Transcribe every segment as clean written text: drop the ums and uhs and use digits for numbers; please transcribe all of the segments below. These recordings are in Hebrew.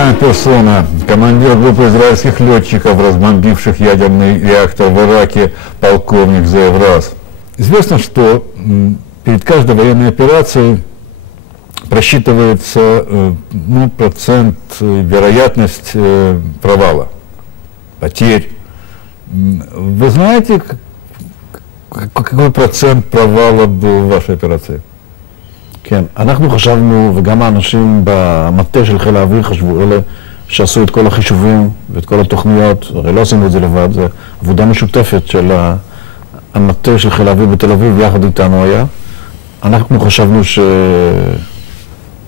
одна персона, командир группы израильских летчиков, разбомбивших ядерный реактор в Ираке, полковник Зеев Раз. Известно, что перед каждой военной операцией просчитывается процент, вероятность провала, потерь. Вы знаете, какой процент провала был в вашей операции? כן, אנחנו חשבנו, וגם האנשים במטה של חיל האוויר חשבו, אלה שעשו את כל החישובים ואת כל התוכניות, הרי לא עשינו את זה לבד, זו עבודה משותפת של המטה של חיל האוויר בתל אביב, יחד איתנו היה. אנחנו חשבנו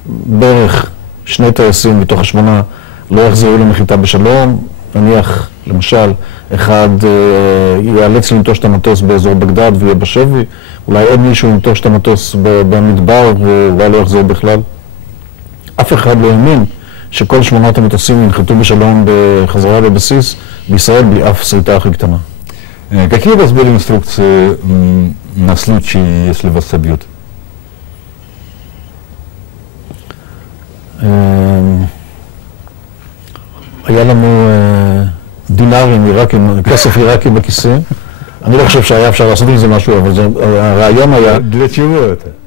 שבערך 2 טייסים מתוך 8 לא יחזרו לנחיתה בשלום, נניח, למשל, אחד ייאלץ לנטוש את המטוס באזור בגדד ויהיה בשבי, אולי עוד מישהו ינטוש את המטוס במדבר ואולי לא יחזור בכלל. אף אחד לא האמין שכל 8 המטוסים ינחתו בשלום בחזרה לבסיס בישראל בלי אף שריטה הכי קטנה. Какие у вас были инструкции на случай, если вас собьют? היה לנו דינרים עיראקים, כסף עיראקי בכיסים. אני לא חושב שהיה אפשר לעשות עם זה משהו, אבל הרעיון היה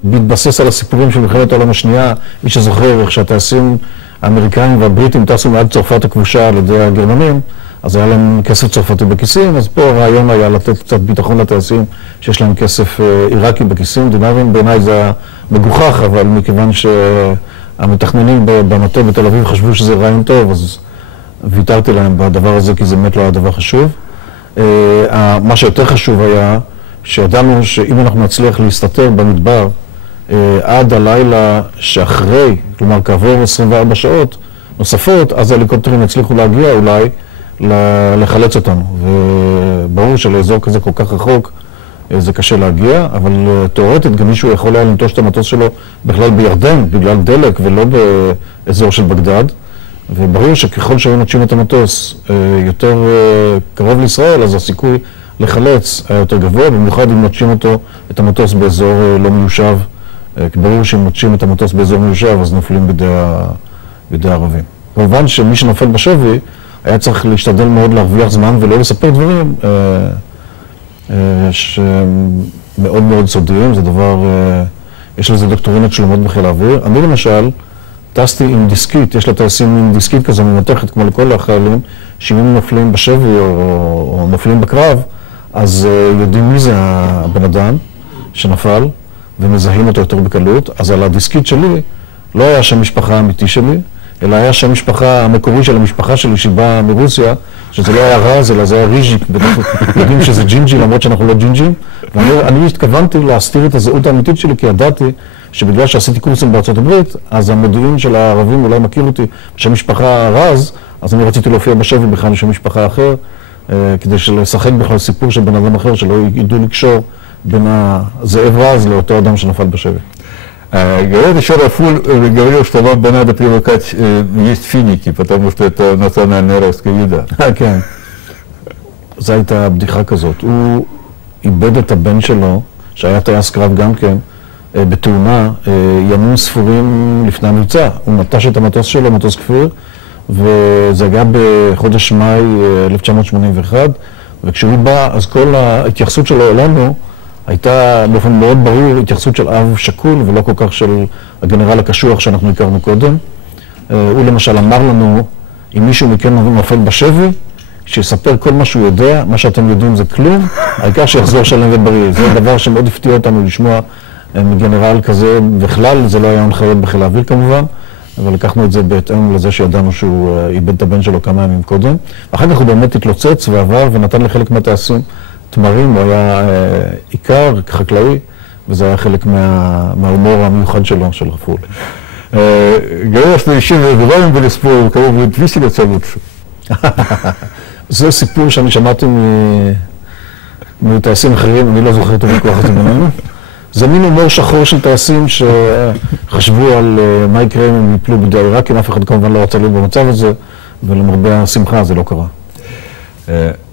להתבסס על הסיפורים של מלחמת העולם השנייה. מי שזוכר איך שהטייסים האמריקאים והבריטים טסו מעל צרפת הכבושה על ידי הגרמנים, אז היה להם כסף צרפתי בכיסים, אז פה הרעיון היה לתת קצת ביטחון לטייסים שיש להם כסף עיראקי בכיסים. דינרים בעיניי זה היה מגוחך, אבל מכיוון שהמתכננים במטה בתל אביב חשבו שזה רעיון טוב, אז ויתרתי להם בדבר הזה, כי זה באמת לא היה דבר חשוב. מה שיותר חשוב היה שידענו שאם אנחנו נצליח להסתתר במדבר עד הלילה שאחרי, כלומר כעבור 24 שעות נוספות, אז ההליקופטרים יצליחו להגיע אולי לחלץ אותנו. וברור שלאזור כזה כל כך רחוק זה קשה להגיע, אבל תיאורטית גם מישהו יכול היה לנטוש את המטוס שלו בכלל בירדן, בגלל דלק ולא באזור של בגדד. וברור שככל שהיו נוטשים את המטוס יותר קרוב לישראל, אז הסיכוי לחלץ היה יותר גבוה, במיוחד אם נוטשים את המטוס באזור לא מיושב. כי ברור שאם נוטשים את המטוס באזור מיושב, אז נופלים בידי הערבים. כמובן שמי שנופל בשבי היה צריך להשתדל מאוד להרוויח זמן ולא לספר דברים שמאוד מאוד סודיים. זה דבר, יש לזה דוקטורינות שלמות בחיל האוויר. אני למשל טסתי עם דיסקית, יש לטייסים עם דיסקית כזו ממתכת כמו לכל החיילים, שאם הם נופלים בשבי או נופלים בקרב, אז יודעים מי זה הבן אדם שנפל ומזהים אותו יותר בקלות. אז על הדיסקית שלי לא היה שם משפחה האמיתי שלי, אלא היה שם משפחה המקורי של המשפחה שלי שבאה מרוסיה, שזה לא היה רז, אלא זה היה ריז'יק, יודעים שזה ג'ינג'י למרות שאנחנו לא ג'ינג'ים. ואני התכוונתי להסתיר את הזהות האמיתית שלי, כי ידעתי שבגלל שעשיתי קורסים בארצות הברית, אז המודיעין של הערבים אולי מכיר אותי בשם משפחה רז, אז אני רציתי להופיע בשבי בכלל בשם משפחה אחר, כדי לשחק בכלל סיפור של בן אדם אחר, שלא ידעו לקשור בין הזאב רז לאותו אדם שנפל בשבי. Говорят, еще Рафуль говорил, что вам бы надо привыкать есть финики, потому что это национальная русская еда. כן. זו הייתה בדיחה כזאת. הוא איבד את הבן שלו, שהיה טייס קרב גם כן, בתאונה ימים ספורים לפני המבצע. הוא נטש את המטוס שלו, מטוס כפיר, וזה היה בחודש מאי 1981, וכשהוא בא, אז כל ההתייחסות שלו אלינו הייתה באופן מאוד ברור התייחסות של אב שקול, ולא כל כך של הגנרל הקשוח שאנחנו הכרנו קודם. הוא למשל אמר לנו, אם מישהו מכן נופל בשבי, שיספר כל מה שהוא יודע, מה שאתם יודעים זה כלום, העיקר שיחזור שלם ובריא. זה דבר שמאוד הפתיע אותנו לשמוע מגנרל כזה, בכלל זה לא היה הנחיות בחיל האוויר כמובן, אבל לקחנו את זה בהתאם לזה שידענו שהוא איבד את הבן שלו כמה ימים קודם. אחר כך הוא באמת התלוצץ ועבר ונתן לחלק מהטייסים תמרים, הוא היה עיקר חקלאי, וזה היה חלק מההומור המיוחד שלו, של רפול. Говорят, что еще между вами были споры, у кого будет виселица лучше. זה סיפור שאני שמעתי מטייסים אחרים, אני לא זוכר את הוויכוח הזה בינינו. זה מין הומור שחור של טייסים שחשבו על מה יקרה אם הם יפלו בידי העיראקים, אף אחד כמובן לא רצה להיות במצב הזה, ולמרבה השמחה זה לא קרה.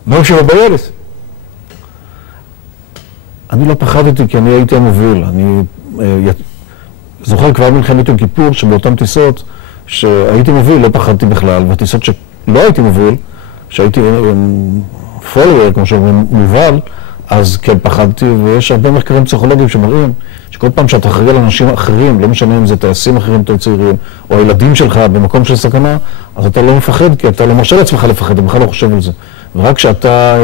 Ну, в общем, вы боялись? אני לא פחדתי כי אני הייתי המוביל. אני זוכר כבר מלחמת יום כיפור שבאותם טיסות שהייתי מוביל, לא פחדתי בכלל, והטיסות שלא הייתי מוביל, שהייתי follower, כמו שאומרים, מובל, אז כן פחדתי, ויש הרבה מחקרים פסיכולוגיים שמראים שכל פעם שאתה אחראי על אנשים אחרים, לא משנה אם זה טייסים אחרים יותר צעירים, או הילדים שלך במקום של סכנה, אז אתה לא מפחד, כי אתה לא מרשה לעצמך לפחד, אתה בכלל לא חושב על זה. ורק כשאתה